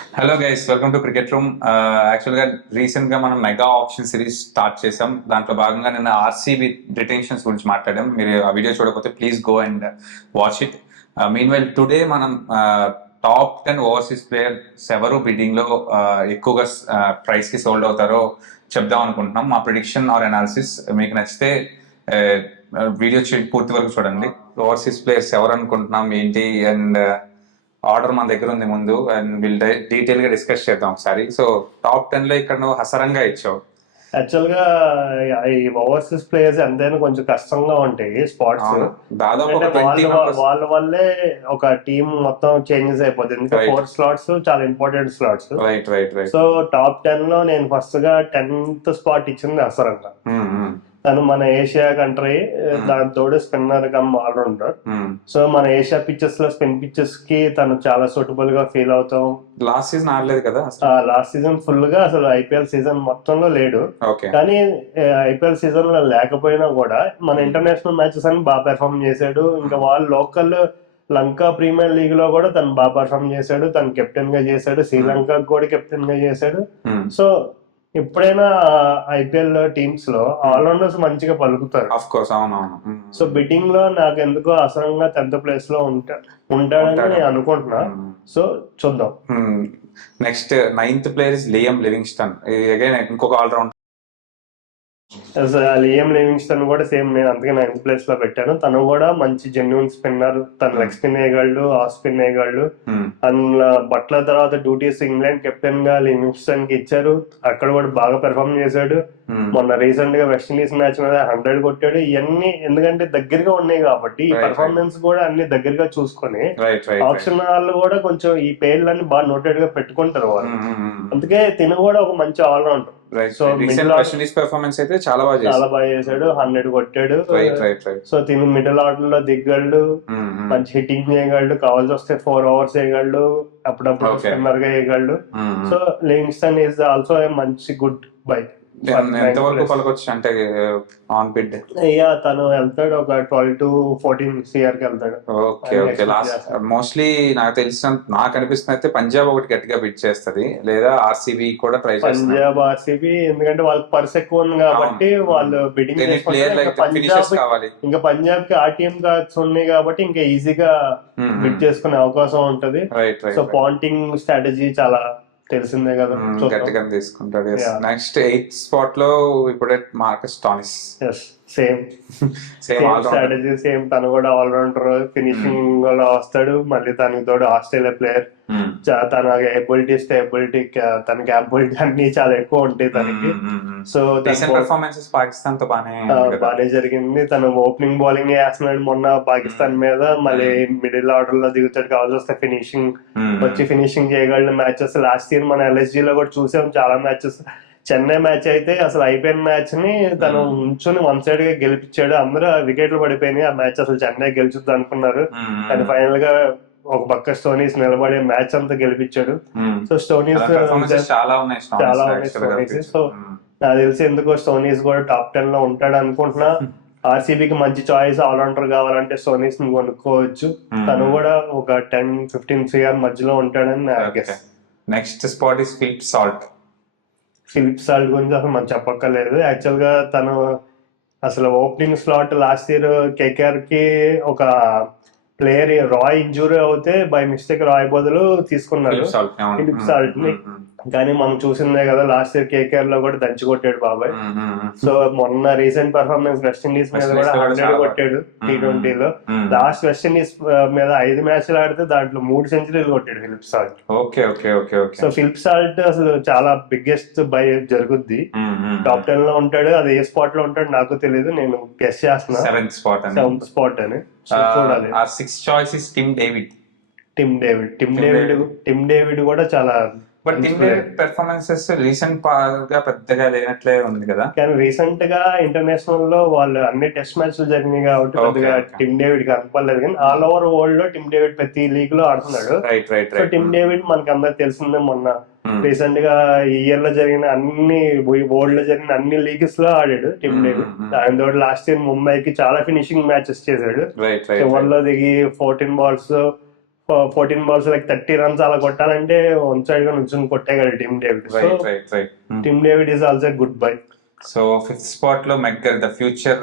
Hello guys, welcome to cricket room. యాక్చువల్గా recent గా మనం మెగా ఆప్షన్ సిరీస్ స్టార్ట్ చేసాం. దాంట్లో భాగంగా నిన్న ఆర్సీబీ రిటెన్షన్స్ గురించి మాట్లాడాం. మీరు ఆ వీడియో చూడకపోతే please go and watch it. Mean while today మనం టాప్ 10 ఓవర్సీస్ ప్లేయర్స్ ఎవరు బిడ్డింగ్ లో ఎక్కువగా ప్రైస్ కి సోల్డ్ అవుతారో చెప్దాం అనుకుంటున్నాం. మా ప్రిడిక్షన్ ఆర్ అనాలిసిస్ మీకు నచ్చితే వీడియో పూర్తి వరకు చూడండి. ఓవర్సీస్ ప్లేయర్స్ ఎవరు అనుకుంటున్నాం ఏంటి అండ్ ఆర్డర్ మన దగ్గర ఉంది ముందు, అండ్ వీల్ డీటెయిల్ గా డిస్కస్ చేద్దాం ఒకసారి. సో టాప్ 10 లో ఇక్కడ నువ్వు హసరంగా ఇచ్చావు. యాక్చువల్ గా ఈ ఓవర్సీస్ ప్లేయర్స్ ఎంతైనా కొంచెం కష్టంగా ఉంటాయి స్పాట్స్. దాదాపు వాళ్ళ వల్లే ఒక టీం మొత్తం చేంజెస్ అయిపోతుంది. ఎందుకంటే 4 స్లాట్స్ చాలా important slots. Right right right. So top 10 లో నేను ఫస్ట్ గా 10th స్పాట్ ఇచ్చింది అసరంగా. తను మన ఏషియా కంట్రీ, దాని తోడు స్పిన్నర్ కమ్ ఆల్రౌండర్. సో మన ఏషియా పిచ్చెస్ లో స్పిన్ పిచ్చెస్ కి తను చాలా సూటబుల్ గా ఫీల్ అవుతాం. లాస్ట్ సీజన్ ఆడలేదు కదా, లాస్ట్ సీజన్ ఫుల్ గా అసలు ఐపీఎల్ సీజన్ మొత్తంలో లేడు. కానీ ఐపీఎల్ సీజన్ లో లేకపోయినా కూడా మన ఇంటర్నేషనల్ మ్యాచెస్ అని బాగా పెర్ఫార్మ్ చేశాడు. ఇంకా వాళ్ళు లోకల్ లంక ప్రీమియర్ లీగ్ లో కూడా తను బాగా పర్ఫార్మ్ చేశాడు. తను కెప్టెన్ గా చేశాడు, శ్రీలంక కూడా కెప్టెన్ గా చేశాడు. సో ఎప్పుడైనా ఐపీఎల్ టీమ్స్ లో ఆల్రౌండర్స్ మంచిగా పలుకుతారు. సో బిడ్డింగ్ లో నాకు ఎందుకో అసలంగా 10th ప్లేస్ లో ఉంటాడని నేను అనుకుంటున్నా. సో చూద్దాం. Next 9th player is Liam Livingstone. Again ఇంకొక ఆల్రౌండర్. లియం లివింగ్స్టన్ కూడా సేమ్, నేను అందుకే 9th ప్లేస్ లో పెట్టాను. తను కూడా మంచి జెన్యున్ స్పిన్నర్. తను లెగ్ స్పిన్ వేయగలడు, ఆఫ్ స్పిన్ వేయగలడు. అందులో బట్లర్ తర్వాత డ్యూటీస్ ఇంగ్లాండ్ కెప్టెన్ గా లివింగ్స్టన్ కి ఇచ్చారు. అక్కడ కూడా బాగా పెర్ఫార్మ్ చేశాడు. మొన్న రీసెంట్ గా వెస్టిండీస్ మ్యాచ్ మీద 100 కొట్టాడు. ఇవన్నీ ఎందుకంటే దగ్గరగా ఉన్నాయి కాబట్టి ఈ పెర్ఫార్మెన్స్ కూడా అన్ని దగ్గరగా చూసుకొని ఆప్షన్ వాళ్ళు కూడా కొంచెం ఈ పేర్లన్నీ బాగా నోటెడ్ గా పెట్టుకుంటారు వాళ్ళు. అందుకే తిను కూడా ఒక మంచి ఆల్రౌండర్. సో పర్ఫార్మెన్స్ అయితే చాలా బాగా చేశాడు. 100 కొట్టాడు. సో తిను మిడిల్ ఆర్డర్ లో దిగ్గలడు, మంచి హిట్టింగ్ చేయగలడు. కావాల్సి వస్తే 4 overs వేయగలడు, అప్పుడప్పుడు స్పిన్నర్ గా వేయగలడు. సో లివింగ్స్టన్ ఈజ్ ఆల్సో మంచి గుడ్ బై. ఎంతవరకు పలకొచ్చు అంటే ఆన్ బిడ్? తను వెళ్తాడు ఒక 12 to 14 CR కి వెళ్తాడు. Okay okay. లాస్ట్ మోస్ట్లీ నాకు తెలిసిన, నాకు అనిపిస్తుంది అయితే పంజాబ్ ఒకటి గట్టిగా బిడ్ చేస్తుంది, లేదా ఆర్సీబీ కూడా ట్రై చేస్తుంది. పంజాబ్ ఆర్సీబీ ఎందుకంటే వాళ్ళకి పర్స్ ఎక్కువ ఉంది కాబట్టి వాళ్ళు బిడ్డింగ్ కావాలి. ఇంకా పంజాబ్ కి ఆర్టీఎం కార్డ్స్ ఉన్నాయి కాబట్టి ఇంకా ఈజీగా బిడ్ చేసుకునే అవకాశం ఉంటది. సో పాయింటింగ్ స్ట్రాటజీ చాలా తెలిసిందే కదా, గట్టిగా తీసుకుంటాడు. నెక్స్ట్ 8th స్పాట్ లో ఇప్పుడే Marcus Stoinis. Same strategy, same. తను కూడా ఆల్రౌండర్, ఫినిషింగ్ లో వస్తాడు. మళ్ళీ తనకి తోడు ఆస్ట్రేలియా ప్లేయర్. తన ఎబిలిటీ, స్టేబిలిటీ, తన క్యాపబిలిటీ అన్ని చాలా ఎక్కువ ఉంటాయి తనకి. సో పర్ఫార్మెన్సెస్ పాకిస్తాన్ తో బాగానే జరిగింది. తను ఓపెనింగ్ బౌలింగ్ వేస్తున్నాడు మొన్న పాకిస్తాన్ మీద. మళ్ళీ మిడిల్ ఆర్డర్ లో దిగుతాడు. కావాల్సి వస్తే ఫినిషింగ్ వచ్చి ఫినిషింగ్ చేయగలిగిన మ్యాచెస్ లాస్ట్ ఇయర్ మన LSG లో కూడా చూసాం చాలా మ్యాచెస్. చెన్నై మ్యాచ్ అయితే అసలు అయిపోయిన మ్యాచ్ ని తను ఉంచుని 1 side గా గెలిపించాడు. అందరూ వికెట్లు పడిపోయినాయి. ఆ మ్యాచ్ అసలు చెన్నై గెలుచుద్ది అనుకున్నారు, కానీ ఫైనల్ గా ఒక పక్క స్టోనీస్ నిలబడి మ్యాచ్ అంతా గెలిపించాడు. సో స్టోనీస్ చాలా ఉన్నాయి స్టోనీస్. సో నాకు తెలిసి ఎందుకో స్టోనీస్ కూడా టాప్ 10 లో ఉంటాడు అనుకుంటున్నా. ఆర్సీబీకి మంచి చాయిస్ ఆల్రౌండర్ కావాలంటే స్టోనీస్ ని కొనుక్కోవచ్చు. తను కూడా ఒక 10-15 CR మధ్యలో ఉంటాడని నా guess. Next spot is Philip Salt. Philip Salt గురించి అసలు మనం చెప్పక్కర్లేదు. యాక్చువల్ గా తను అసలు opening slot last year KKR కి ఒక ప్లేయర్ రాయ్ ఇంజూరీ అవుతే బై మిస్టేక్ రాయ్ బదులు తీసుకున్నారు ఫిలిప్ సాల్ట్ ని. కానీ మనం చూసిందే కదా, లాస్ట్ ఇయర్ KKR లో కూడా దంచి కొట్టాడు బాబాయ్. సో మొన్న రీసెంట్ పర్ఫార్మెన్స్ వెస్టిండీస్ మీద కూడా 100 కొట్టాడు T20 లో. లాస్ట్ వెస్టిండీస్ మీద 5 మ్యాచ్లు ఆడితే దాంట్లో 3 సెంచరీలు కొట్టాడు Philip Salt. So Philip Salt అసలు చాలా బిగ్గెస్ట్ బై జరుగుద్ది. టాప్ 10 లో ఉంటాడు. అది ఏ స్పాట్ లో ఉంటాడు నాకు తెలియదు, నేను గెస్ చేస్తున్నా 7th స్పాట్ అని. చూడాలి. టిమ్ డేవిడ్ కూడా చాలా పెర్ఫార్మెన్సెస్ రీసెంట్ గా పెద్దగా లేనట్లే ఉంది కదా. కానీ రీసెంట్ గా ఇంటర్నేషనల్ లో వాళ్ళు అన్ని టెస్ట్ మ్యాచ్లు జరిగినాయి కాబట్టి పెద్దగా టిమ్ డేవిడ్ కనపడలేదు. కానీ ఆల్ ఓవర్ వరల్డ్ లో టిమ్ డేవిడ్ ప్రతి లీగ్ లో ఆడుతున్నాడు. సో టిమ్ డేవిడ్ మనకి అందరికి తెలిసిందే, మొన్న రీసెంట్ గా ఈ ఇయర్ లో జరిగిన వరల్డ్ లో జరిగిన అన్ని లీగ్స్ లో ఆడాడు టిమ్ డేవిడ్. ఆయన తోటి లాస్ట్ ఇయర్ ముంబైకి చాలా ఫినిషింగ్ మ్యాచెస్ చేశాడు. 7 లో దిగి 14 balls 14 balls లైక్ 30 runs అలా కొట్టాలంటే వన్ సైడ్ గా నుంచి కొట్టేయగలరు Tim David. So right. Tim David is also good buy. So fifth spot లో మెగ్గర్, the future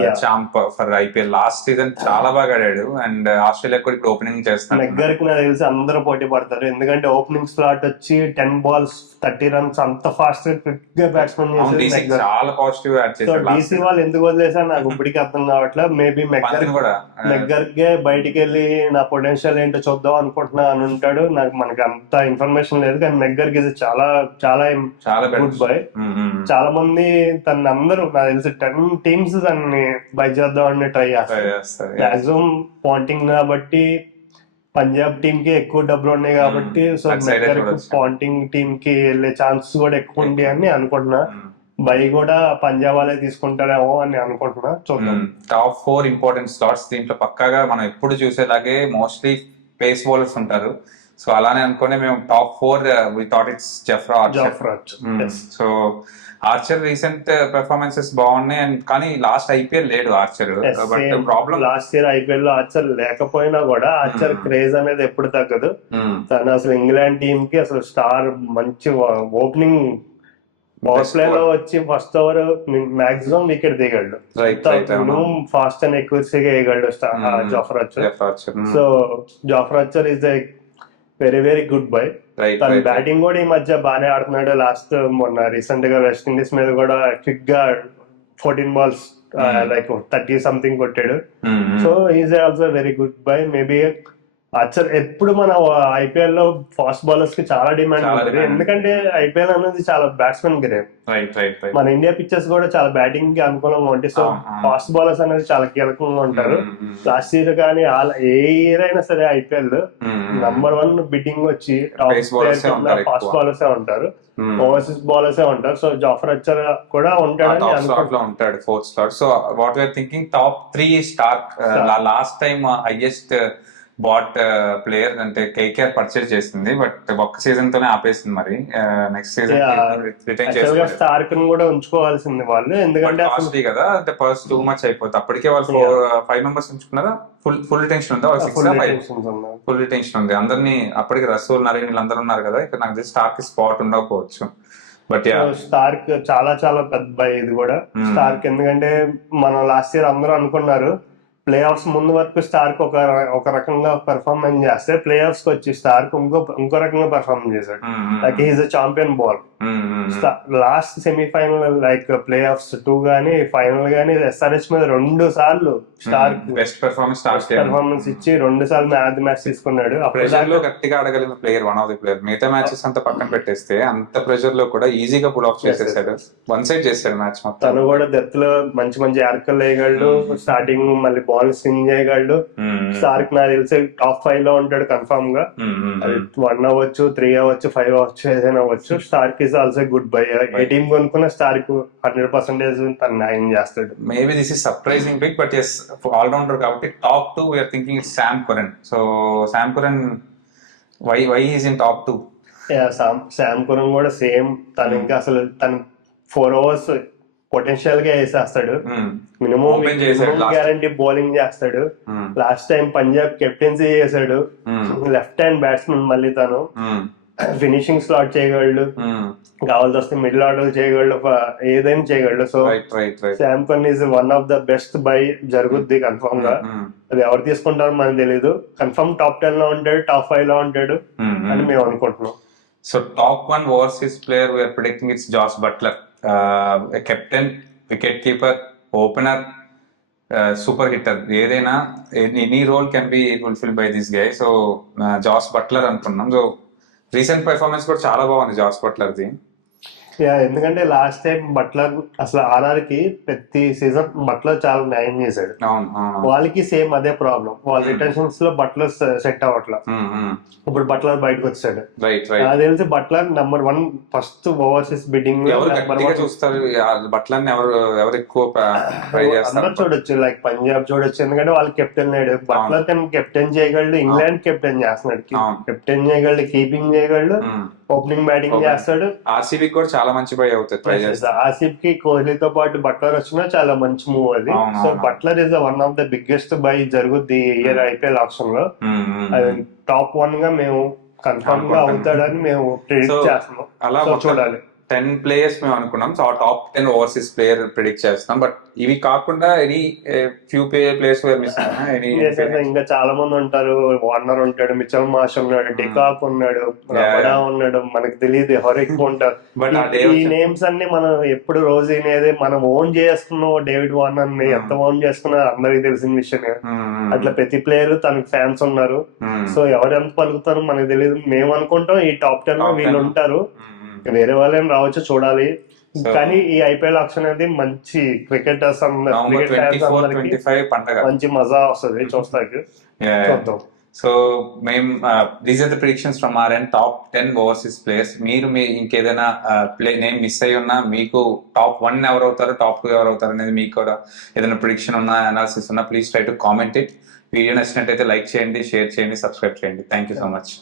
Yeah. Champ for IPL. Last season చాలా బాగా ఆడాడు అండ్ ఆస్ట్రేలియా కూడా ఇప్పుడు ఓపెనింగ్ చేస్తున్నాడు. మెగ్గర్ కి నాకు తెలిసి అందరూ పోటీ పడతారు, ఎందుకంటే ఓపెనింగ్ స్లాట్ వచ్చి 10 balls 30 runs అంత ఫాస్ట్ క్విక్ గా బ్యాట్స్మెన్ అవును, DC చాలా పాజిటివ్ యాడ్ సో చేశాడు. డీసీ వాళ్ళు ఎందుకు వదిలేసారు నాకు ఇప్పటికీ అర్థం కావట్లేదు. మేబీ పంతిని కూడా మెగ్గర్ కే బయటికి వెళ్ళి నా పొటెన్షియల్ ఏంటో చూద్దాం అనుకుంటున్నా అని ఉంటాడు. మనకి అంత ఇన్ఫర్మేషన్ లేదు, కానీ మెగ్గర్ కి చాలా చాలా చాలా గుడ్ బై. చాలా మంది తన అందరూ నాకు తెలిసి 10 teams తనని బై చేద్దాం అని ట్రై చేస్తారు. మాక్సిమం పాంటింగ్ కాబట్టి పంజాబ్ టీమ్ కి ఎక్కువ డబ్బులు ఉన్నాయి కాబట్టి సో That side మెగ్గర్ చూడొచ్చు. పాంటింగ్ టీమ్ కి వెళ్ళే ఛాన్సెస్ కూడా ఎక్కువ ఉంది అని అనుకుంటున్నా. బై కూడా పంజాబ్ వాళ్ళే తీసుకుంటారేమో అని అనుకుంటున్నా, చూద్దాం. టాప్ 4 ఇంపార్టెంట్ స్లాట్స్ దీంట్లో పక్కాగా మనం ఎప్పుడు చూసేలాగే మోస్ట్లీ పేస్ బౌలర్స్ ఉంటారు. సో అలానే అనుకునే మేము top 4 we thought it's Jofra. So Archer recent performances బాగున్నాయి అండ్ కానీ లాస్ట్ ఐపీఎల్ లేడు Archer. But problem last year IPL లో ఆర్చర్ లేకపోయినా కూడా ఆర్చర్ క్రేజ్ అనేది ఎప్పుడు తగ్గదు. తను అసలు ఇంగ్లాండ్ టీమ్ కి అసలు స్టార్, మంచి ఓపెనింగ్ పవర్ ప్లే లో వచ్చి ఫస్ట్ ఓవర్ మాక్సిమం వికెట్ దిగలడు, ఫాస్ట్ అండ్ ఎక్యూరసీగా వేయగలడు Jofra. So Jofra is very very good buy. తన బ్యాటింగ్ కూడా ఈ మధ్య బాగానే ఆడుతున్నాడు. లాస్ట్ మొన్న రీసెంట్ గా వెస్ట్ ఇండీస్ మీద కూడా క్విక్ గా 14 balls లైక్ 30 something కొట్టాడు. So is also very good by. Maybe Archer ఎప్పుడు మన ఐపీఎల్ లో ఫాస్ట్ బౌలర్స్ కి చాలా డిమాండ్ ఉంటుంది, ఎందుకంటే ఐపీఎల్ అనేది చాలా బ్యాట్స్మెన్ గేమ్. మన ఇండియా పిచ్చెస్ కూడా చాలా బ్యాటింగ్ కి అనుకూలంగా ఉంటాయి. సో ఫాస్ట్ బౌలర్స్ అనేది చాలా కీలకంగా ఉంటారు. లాస్ట్ ఇయర్ కానీ ఏ ఇయర్ అయినా సరే ఐపీఎల్ #1 బిట్టింగ్ వచ్చి ఫాస్ట్ బౌలర్స్ ఉంటారు, ఓవర్సీస్ బౌలర్స్ ఉంటారు. సో జాఫ్రాజ్ కూడా ఉంటాడు, fourth slot. So what we are thinking top 3 Starc. Last time highest bought player అంటే కేకేఆర్ పర్చేజ్ చేసింది, బట్ ఒక్క సీజన్ తోనే ఆపేసింది. మరి నెక్స్ట్ సీజన్ రిటైన్ చేసుకోవాలి. స్టార్క్ కూడా ఉంచుకోవాల్సింది వాళ్ళు, ఎందుకంటే కాస్ట్లీ కదా, అంటే ఫస్ట్ టూ మచ్ అయిపోతుంది. అప్పటికే వాళ్ళు 5 members ఉంచుకున్నారా? ఫుల్ రిటెన్షన్ ఉందా? ఫుల్ రిటెన్షన్ ఉంది అందరినీ. అప్పటికి రసూల్, నరేన్ వీళ్ళందరూ ఉన్నారు కదా, ఇక్కడ నాకు తెలిసి స్టార్క్ స్పాట్ ఉండకపోవచ్చు. బట్ స్టార్క్ చాలా చాలా పెద్ద ఇది కూడా స్టార్క్, ఎందుకంటే మనం లాస్ట్ ఇయర్ అందరూ అనుకున్నారు ప్లే ఆఫ్స్ ముందు వరకు స్టార్క్ ఒక రకంగా పెర్ఫార్మెన్స్ చేస్తే ప్లే ఆఫ్స్ కి వచ్చి స్టార్క్ ఇంకో రకంగా పెర్ఫార్మెన్స్ చేశాడు. Like he's champion ball. Last semifinal like playoffs 2 గానీ ఫైనల్ గానీ ఎస్ఆర్హెచ్ మీద 2 సార్లు స్టార్క్ బెస్ట్ పెర్ఫార్మెన్స్ ఇచ్చి 2 సార్లు మ్యాచ్ తీసుకున్నాడు. ప్రెషర్ లో గట్టిగా ఆడగలిగిన player, one of the player. మిగతా మ్యాచెస్ అంతా పక్కన పెట్టేస్తే అంత ప్రెషర్ లో కూడా ఈజీగా పుల్ ఆఫ్ చేసేసాడు, వన్ సైడ్ చేశాడు మ్యాచ్ మొత్తం. తను కూడా డెత్ లో మంచి యార్కలు వేయగలడు, స్టార్టింగ్ మళ్ళీ బాల్ స్వింగ్ చేయగలడు. స్టార్క్ నాకు తెలిసి టాప్ 5 లో ఉంటాడు కన్ఫర్మ్ గా. అది 1 అవ్వచ్చు, 3 అవ్వచ్చు, 5 అవ్వచ్చు, ఏదైనా అవ్వచ్చు. Starc is also good buy. ఏ టీం కొనుక్కున్న స్టార్క్ 100% తను న్యాయం చేస్తాడు. Maybe this is surprising pick, but as all-rounder కాబట్టి top 2 we are thinking is Sam Curran. So Sam Curran why is in top 2? Sam Curran కూడా సేమ్. తను ఇంకా అసలు తను 4 overs పొటెన్షియల్ గా వేసేస్తాడు. మినిమం గ్యారంటీ బౌలింగ్ చేస్తాడు. లాస్ట్ టైం పంజాబ్ కెప్టెన్సీ చేశాడు. Left hand batsmen, మళ్ళీ తను ఫినిషింగ్ స్లాట్ చేయగలడు, కావాల్సి వస్తే మిడిల్ ఆర్డర్ చేయగలడు, ఏదైనా చేయగలడు. So Sam Curran is one of the best buy జరుగుద్ది కన్ఫర్మ్ గా. అది ఎవరు తీసుకుంటారో మనకు తెలీదు. కన్ఫర్మ్ టాప్ 10 లో ఉంటాడు, టాప్ 5 లో ఉంటాడు అని మేము అనుకుంటున్నాం. So top 1 overseas player we are predicting it's Jos Buttler. Captain, wicket keeper, opener, super hitter, ఏదైనా any role can be fulfil by this guy. So Jos Buttler అనుకున్నాం. సో రీసెంట్ పెర్ఫార్మెన్స్ కూడా చాలా బాగుంది జాస్ బట్లర్ది. ఎందుకంటే లాస్ట్ టైం బట్లర్ అసలు RR కి ప్రతి సీజన్ బట్లర్ చాలా న్యాయం చేశాడు. వాళ్ళకి సేమ్ అదే ప్రాబ్లం, వాళ్ళ రిటెన్షన్స్ లో బట్లర్ సెట్ అవ్వట్లా. ఇప్పుడు బట్లర్ బయటకు వచ్చాడు. నాకు తెలిసి బట్లర్ #1 ఫస్ట్ ఓవర్సీస్ బిడ్డింగ్ చూస్తారు. బట్లర్ ఎవరు ఎక్కువ అందరూ చూడొచ్చు, లైక్ పంజాబ్ చూడొచ్చు, ఎందుకంటే వాళ్ళు కెప్టెన్ లేడు. బట్లర్ కెప్టెన్ చేయగలడు, ఇంగ్లాండ్ కెప్టెన్ చేస్తున్నాడు, కెప్టెన్ చేయగలడు, కీపింగ్ చేయగలడు, ఓపెనింగ్ బ్యాటింగ్ చేస్తాడు. ఆర్సీబీ కూడా చాలా చాలా మంచి బై అవుతుంది ట్రై చేస్తే. ఆసిఫ్ కి కోహ్లీతో పాటు బట్లర్ వచ్చినా చాలా మంచి మూవ్ అది. అవును, సో అవును. Buttler is one of the biggest buy జరుగుద్ది ఇయర్ ఐపీఎల్ ఆప్షన్ లో. అది టాప్ 1 గా మేము కన్ఫర్మ్ గా అవుతాడని మేము ప్రిడిక్ట్ చేస్తున్నాం. అలా సో చూడాలి. 10 ప్లేయర్స్ మేము అనుకున్నాం. సో ఆ టాప్ 10 ఓవర్సీస్ ప్లేయర్ ప్రిడిక్ట్ చేస్తున్నాం. బట్ ఇవి కాకుండా ఎనీ ఫ్యూ ప్లేయర్స్ మిస్ ఇంకా చాలా మంది ఉంటారు. వార్నర్ ఉంటాడు, మిచెల్ మార్ష్ ఉన్నాడు, డికాక్ ఉన్నాడు, రబడా ఉన్నాడు, మనకు తెలియదు ఎవరు ఎక్కువ ఉంటారు. బట్ ఈ నేమ్స్ అన్ని మనం ఎప్పుడు రోజు వినేది. మనం ఓన్ చేసుకున్నాం డేవిడ్ వార్నర్ ని, ఎంత ఓన్ చేసుకున్నా అందరికి తెలిసిన విషయమే. అట్లా ప్రతి ప్లేయర్ తనకి ఫ్యాన్స్ ఉన్నారు. సో ఎవరు ఎంత పలుకుతారో మనకు తెలియదు. మేము అనుకుంటాం ఈ టాప్ 10 లో వీళ్ళు ఉంటారు, వేరే వాళ్ళేం రావచ్చు, చూడాలి. కానీ ఈ ఐపీఎల్ ఆప్షన్ అనేది మంచి క్రికెటర్స్ మంచి మజా వస్తుంది చూస్తాకి. చూద్దాం. సో మేము these are the predictions from our and top 10 overseas players. మీరు మీ ఇంకేదైనా ప్లే నేమ్ మిస్ అయ్యి ఉన్నా, మీకు టాప్ 1 ఎవరు అవుతారు, టాప్ 2 ఎవరు అవుతారు అనేది మీకు కూడా ఏదైనా ప్రిడిక్షన్ ఉన్నా, అనాలిసిస్ ఉన్నా, please try to comment it. Video నచ్చినట్టయితే లైక్ చేయండి, షేర్ చేయండి, సబ్స్క్రైబ్ చేయండి. Thank you so much.